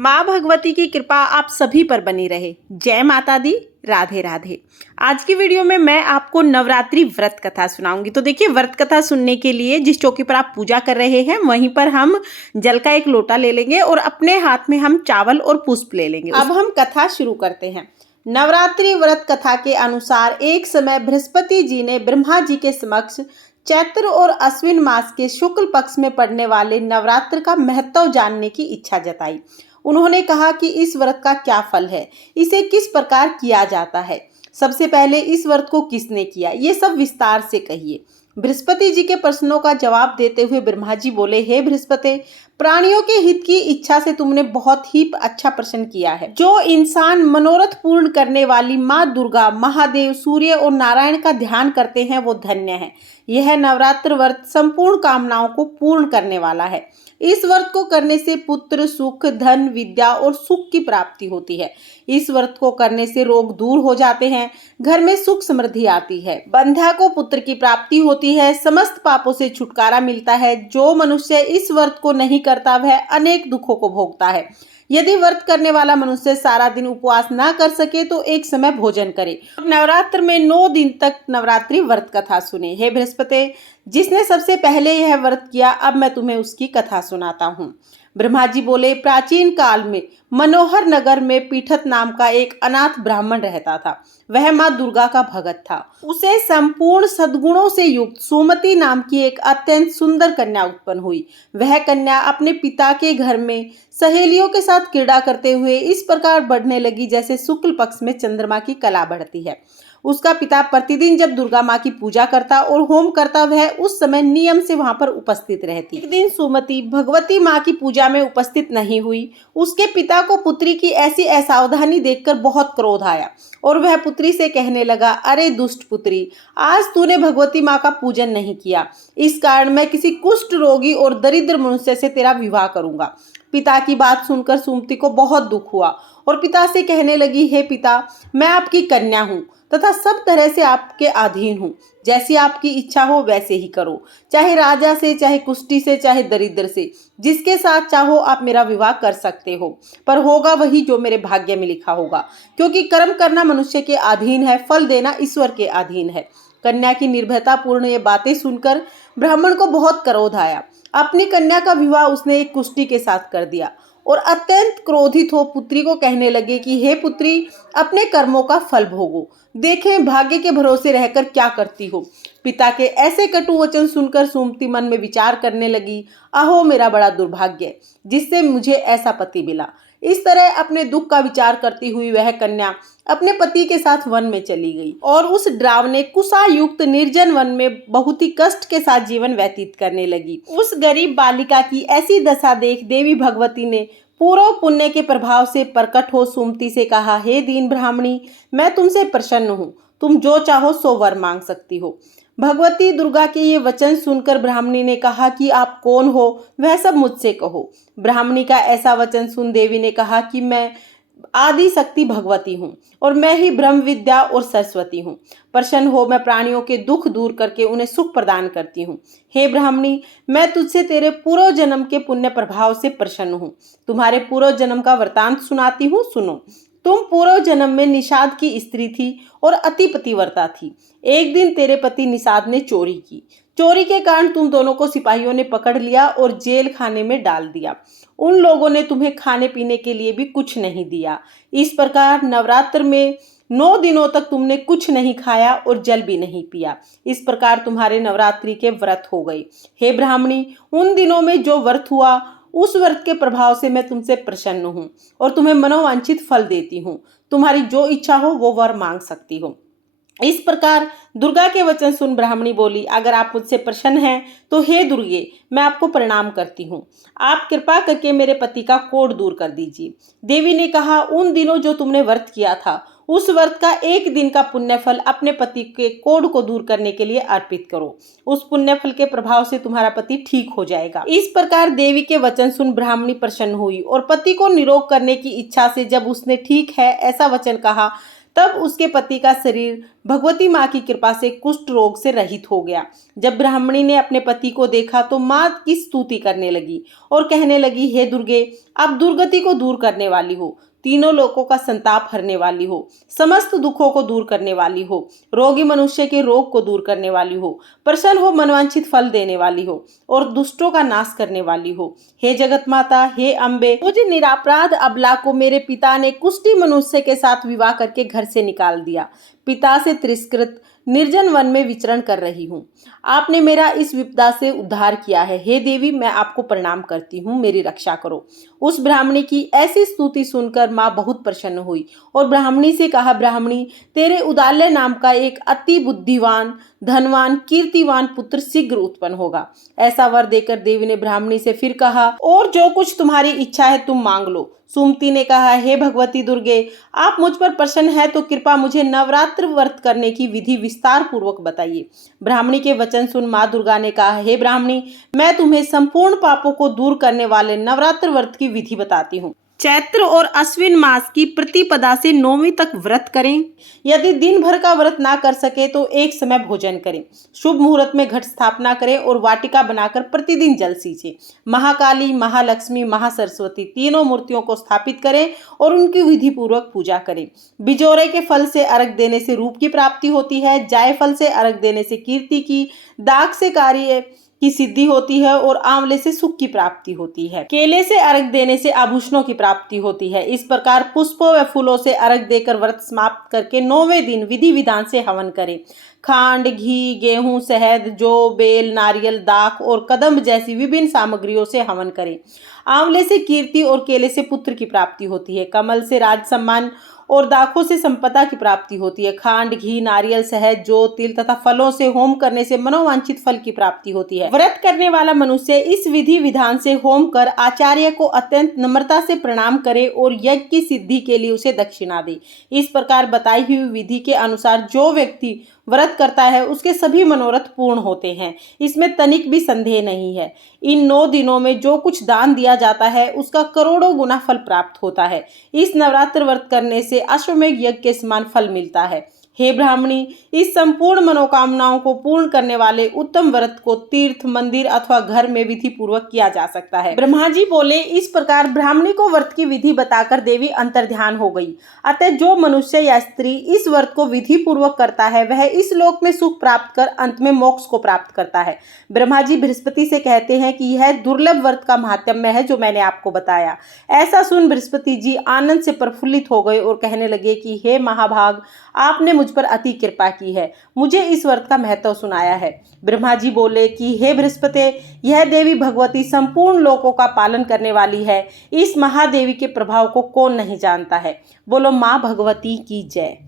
माँ भगवती की कृपा आप सभी पर बनी रहे। जय माता दी, राधे राधे। आज की वीडियो में मैं आपको नवरात्रि व्रत कथा सुनाऊंगी। तो देखिए, व्रत कथा सुनने के लिए जिस चौकी पर आप पूजा कर रहे हैं वहीं पर हम जल का एक लोटा ले लेंगे और अपने हाथ में हम चावल और पुष्प ले लेंगे। अब हम कथा शुरू करते हैं। नवरात्रि व्रत कथा के अनुसार एक समय बृहस्पति जी ने ब्रह्मा जी के समक्ष चैत्र और अश्विन मास के शुक्ल पक्ष में पड़ने वाले नवरात्र का महत्व जानने की इच्छा जताई। उन्होंने कहा कि इस व्रत का क्या फल है, इसे किस प्रकार किया जाता है, सबसे पहले इस व्रत को किसने किया, ये सब विस्तार से कहिए। बृहस्पति जी के प्रश्नों का जवाब देते हुए ब्रह्मा जी बोले, हे बृहस्पति, प्राणियों के हित की इच्छा से तुमने बहुत ही अच्छा प्रश्न किया है। जो इंसान मनोरथ पूर्ण करने वाली माँ दुर्गा, महादेव, सूर्य और नारायण का ध्यान करते हैं वो धन्य है। यह नवरात्र व्रत संपूर्ण कामनाओं को पूर्ण करने वाला है। इस व्रत को करने से पुत्र, सुख, धन, विद्या और सुख की प्राप्ति होती है। इस व्रत को करने से रोग दूर हो जाते हैं, घर में सुख समृद्धि आती है, बंध्या को पुत्र की प्राप्ति होती है, समस्त पापों से छुटकारा मिलता है। जो मनुष्य इस व्रत को नहीं करता वह अनेक दुखों को भोगता है। यदि व्रत करने वाला मनुष्य सारा दिन उपवास ना कर सके तो एक समय भोजन करे। नवरात्र में 9 दिन तक नवरात्रि व्रत कथा सुने। हे बृहस्पति, जिसने सबसे पहले यह व्रत किया, अब मैं तुम्हें उसकी कथा सुनाता हूँ। ब्रह्मा जी बोले, प्राचीन काल में मनोहर नगर में पीठत नाम का एक अनाथ ब्राह्मण रहता था। वह माँ दुर्गा का भगत था। उसे संपूर्ण सद्गुणों से युक्त सुमति नाम की एक अत्यंत सुंदर कन्या उत्पन्न हुई। वह कन्या अपने पिता के घर में सहेलियों के साथ क्रीड़ा करते हुए इस प्रकार बढ़ने लगी जैसे शुक्ल पक्ष में चंद्रमा की कला बढ़ती है। उसका पिता प्रतिदिन जब दुर्गा माँ की पूजा करता और होम करता, वह उस समय नियम से वहां पर उपस्थित रहती। एक दिन सुमति भगवती माँ की पूजा में उपस्थित नहीं हुई। उसके पिता को पुत्री की ऐसी असावधानी देखकर बहुत क्रोध आया और वह पुत्री से कहने लगा, अरे दुष्ट पुत्री, आज तूने भगवती माँ का पूजन नहीं किया, इस कारण मैं किसी कुष्ठ रोगी और दरिद्र मनुष्य से तेरा विवाह करूंगा। पिता की बात सुनकर सुमति को बहुत दुख हुआ और पिता से कहने लगी, हे पिता, मैं आपकी कन्या हूँ तथा सब तरह से आपके अधीन हूँ। जैसी आपकी इच्छा हो वैसे ही करो, चाहे राजा से, चाहे कुष्ठी से, चाहे दरिद्र से, जिसके साथ चाहो आप मेरा विवाह कर सकते हो, पर होगा वही जो मेरे भाग्य में लिखा होगा, क्योंकि कर्म करना मनुष्य के अधीन है, फल देना ईश्वर के अधीन है। कन्या की निर्भयता पूर्ण ये बातें सुनकर ब्राह्मण को बहुत क्रोध आया। अपनी कन्या का विवाह उसने एक कुष्ठी के साथ कर दिया और अत्यंत क्रोधित हो पुत्री को कहने लगे कि हे पुत्री, अपने कर्मों का फल भोगो, देखें भाग्य के भरोसे रहकर क्या करती हो। पिता के ऐसे कटु वचन सुनकर सुमति मन में विचार करने लगी, अहो मेरा बड़ा दुर्भाग्य, जिससे मुझे ऐसा पति मिला। इस तरह अपने दुख का विचार करती हुई वह कन्या अपने पति के साथ वन में चली गई और उस डरावने कुशा युक्त निर्जन वन में बहुत ही कष्ट के साथ जीवन व्यतीत करने लगी। उस गरीब बालिका की ऐसी दशा देख देवी भगवती ने पूर्व पुण्य के प्रभाव से प्रकट हो सुमति से कहा, हे दीन ब्राह्मणी, मैं तुमसे प्रसन्न हूँ, तुम जो चाहो सो वर मांग सकती हो। भगवती दुर्गा के ये वचन सुनकर ब्राह्मणी ने कहा कि आप कौन हो, वह सब मुझसे कहो। ब्राह्मणी का ऐसा वचन सुन देवी ने कहा कि मैं आदि शक्ति भगवती हूँ और मैं ही ब्रह्म विद्या और सरस्वती हूँ। प्रसन्न हो, मैं प्राणियों के दुख दूर करके उन्हें सुख प्रदान करती हूँ। हे ब्राह्मणी, मैं तुझसे तेरे पूर्व जन्म के पुण्य प्रभाव से प्रसन्न हूँ। तुम्हारे पूर्व जन्म का वृतांत सुनाती हूँ, सुनो। तुम पूर्व जन्म में निषाद की स्त्री थी और अति पतिव्रता थी। एक दिन तेरे पति निषाद ने चोरी की। चोरी के कारण तुम दोनों को सिपाहियों ने पकड़ लिया और जेल खाने में डाल दिया। उन लोगों ने तुम्हें खाने पीने के लिए भी कुछ नहीं दिया। इस प्रकार नवरात्र में 9 दिनों तक तुमने कुछ नहीं खाया और जल भी नहीं पिया। इस प्रकार तुम्हारे नवरात्रि के व्रत हो गए। हे ब्राह्मणी, उन दिनों में जो व्रत हुआ उस व्रत के प्रभाव से मैं तुमसे प्रसन्न हूँ और तुम्हें मनोवांछित फल देती हूँ। तुम्हारी जो इच्छा हो वो वर मांग सकती हो। इस प्रकार दुर्गा के वचन सुन ब्राह्मणी बोली, अगर आप मुझसे प्रसन्न हैं तो हे दुर्गे, मैं आपको प्रणाम करती हूँ। आप कृपा करके मेरे पति का कोढ़ दूर कर दीजिए। देवी ने कहा, उन दिनों जो तुमने व्रत किया था उस व्रत का एक दिन का पुण्य फल अपने पति के कोढ़ को दूर करने के लिए अर्पित करो। उस पुण्य फल के प्रभाव से तुम्हारा पति ठीक हो जाएगा। इस प्रकार देवी के वचन सुन ब्राह्मणी प्रसन्न हुई और पति को निरोग करने की इच्छा से जब उसने ठीक है ऐसा वचन कहा, तब उसके पति का शरीर भगवती माँ की कृपा से कुष्ठ रोग से रहित हो गया। जब ब्राह्मणी ने अपने पति को देखा तो माँ की स्तुति करने लगी और कहने लगी, हे दुर्गे, आप दुर्गति को दूर करने वाली हो, तीनों लोकों का संताप हरने वाली हो, समस्त दुखों को दूर करने वाली हो, रोगी मनुष्य के रोग को दूर करने वाली हो, प्रसन्न हो मनवांछित फल देने वाली हो और दुष्टों का नाश करने वाली हो। हे जगत माता, हे अम्बे, मुझे निरापराध अबला को मेरे पिता ने कुष्ठी मनुष्य के साथ विवाह करके घर से निकाल दिया। पिता से तिरस्कृत निर्जन वन में विचरण कर रही हूँ। आपने मेरा इस विपदा से उद्धार किया है। हे देवी, मैं आपको प्रणाम करती हूँ, मेरी रक्षा करो। उस ब्राह्मणी की ऐसी स्तुति सुनकर माँ बहुत प्रसन्न हुई और ब्राह्मणी से कहा, ब्राह्मणी, तेरे उदाल्य नाम का एक अति बुद्धिवान, धनवान, कीर्तिवान पुत्र शीघ्र उत्पन्न होगा। ऐसा वर देकर देवी ने ब्राह्मणी से फिर कहा, और जो कुछ तुम्हारी इच्छा है तुम मांग लो। सुमति ने कहा, हे भगवती दुर्गे, आप मुझ पर प्रसन्न है तो कृपा मुझे नवरात्र व्रत करने की विधि विस्तार पूर्वक बताइए। ब्राह्मणी के वचन सुन माँ दुर्गा ने कहा, हे ब्राह्मणी, मैं तुम्हें संपूर्ण पापों को दूर करने वाले नवरात्र व्रत की विधि बताती हूँ। चैत्र और अश्विन मास की प्रतिपदा से 9वीं तक व्रत करें। यदि दिन भर का व्रत ना कर सके तो एक समय भोजन करें। शुभ मुहूर्त में घट स्थापना करें और वाटिका बनाकर प्रतिदिन जल सींचें। महाकाली, महालक्ष्मी, महासरस्वती तीनों मूर्तियों को स्थापित करें और उनकी विधि पूर्वक पूजा करें। बिजोरे के फल से अर्घ देने से रूप की प्राप्ति होती है। जायफल से अर्घ देने से कीर्ति की, दाग से कार्य की सिद्धि होती है और आंवले से सुख की प्राप्ति होती है। केले से अर्घ देने से आभूषणों की प्राप्ति होती है। इस प्रकार पुष्पों व फूलों से अर्घ देकर व्रत समाप्त करके 9वें दिन विधि विधान से हवन करें। खांड, घी, गेहूं, शहद, जौ, बेल, नारियल, दाख और कदम्ब जैसी विभिन्न सामग्रियों से हवन करें। आंवले से कीर्ति और केले से पुत्र की प्राप्ति होती है। कमल से राज सम्मान और दाखों से संपदा की प्राप्ति होती है। खांड, घी, नारियल, शहद, जौ, तिल तथा फलों से होम करने से मनोवांछित फल की प्राप्ति होती है। व्रत करने वाला मनुष्य इस विधि विधान से होम कर आचार्य को अत्यंत नम्रता से प्रणाम करे और यज्ञ की सिद्धि के लिए उसे दक्षिणा दे। इस प्रकार बताई हुई विधि के अनुसार जो व्यक्ति व्रत करता है उसके सभी मनोरथ पूर्ण होते हैं। इसमें तनिक भी संदेह नहीं है। इन 9 दिनों में जो कुछ दान दिया जाता है उसका करोड़ों गुना फल प्राप्त होता है। इस नवरात्र व्रत करने से अश्वमेघ यज्ञ के समान फल मिलता है। हे ब्राह्मणी, इस संपूर्ण मनोकामनाओं को पूर्ण करने वाले उत्तम व्रत को तीर्थ, मंदिर अथवा घर में विधि पूर्वक किया जा सकता है। ब्रह्मा जी बोले, इस प्रकार ब्राह्मणी को व्रत की विधि बताकर देवी अंतर्ध्यान हो गई। अतः जो मनुष्य या स्त्री इस व्रत को विधि पूर्वक करता है वह इस लोक में सुख प्राप्त कर अंत में मोक्ष को प्राप्त करता है। ब्रह्मा जी बृहस्पति से कहते हैं कि यह दुर्लभ व्रत का महात्म्य है जो मैंने आपको बताया। ऐसा सुन बृहस्पति जी आनंद से प्रफुल्लित हो गए और कहने लगे कि हे महाभाग, आपने मुझ पर अति कृपा की है, मुझे इस व्रत का महत्व सुनाया है। ब्रह्मा जी बोले कि हे बृहस्पति, यह देवी भगवती संपूर्ण लोकों का पालन करने वाली है। इस महादेवी के प्रभाव को कौन नहीं जानता है। बोलो माँ भगवती की जय।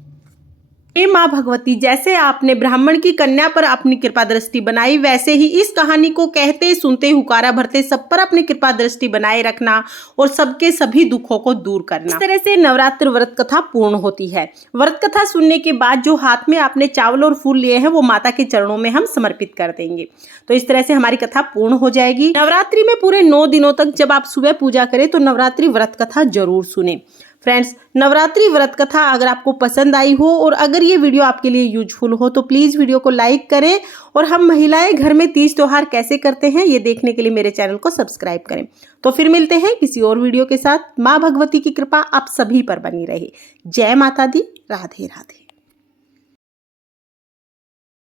हे माँ भगवती, जैसे आपने ब्राह्मण की कन्या पर अपनी कृपा दृष्टि बनाई वैसे ही इस कहानी को कहते सुनते हुकारा भरते सब पर अपनी कृपा दृष्टि बनाए रखना और सबके सभी दुखों को दूर करना। इस तरह से नवरात्र व्रत कथा पूर्ण होती है। व्रत कथा सुनने के बाद जो हाथ में आपने चावल और फूल लिए हैं वो माता के चरणों में हम समर्पित कर देंगे। तो इस तरह से हमारी कथा पूर्ण हो जाएगी। नवरात्रि में पूरे 9 दिनों तक जब आप सुबह पूजा करें तो नवरात्रि व्रत कथा जरूर सुने। फ्रेंड्स, नवरात्रि व्रत कथा अगर आपको पसंद आई हो और अगर ये वीडियो आपके लिए यूजफुल हो तो प्लीज़ वीडियो को लाइक करें और हम महिलाएं घर में तीज त्योहार कैसे करते हैं ये देखने के लिए मेरे चैनल को सब्सक्राइब करें। तो फिर मिलते हैं किसी और वीडियो के साथ। माँ भगवती की कृपा आप सभी पर बनी रहे। जय माता दी। राधे राधे।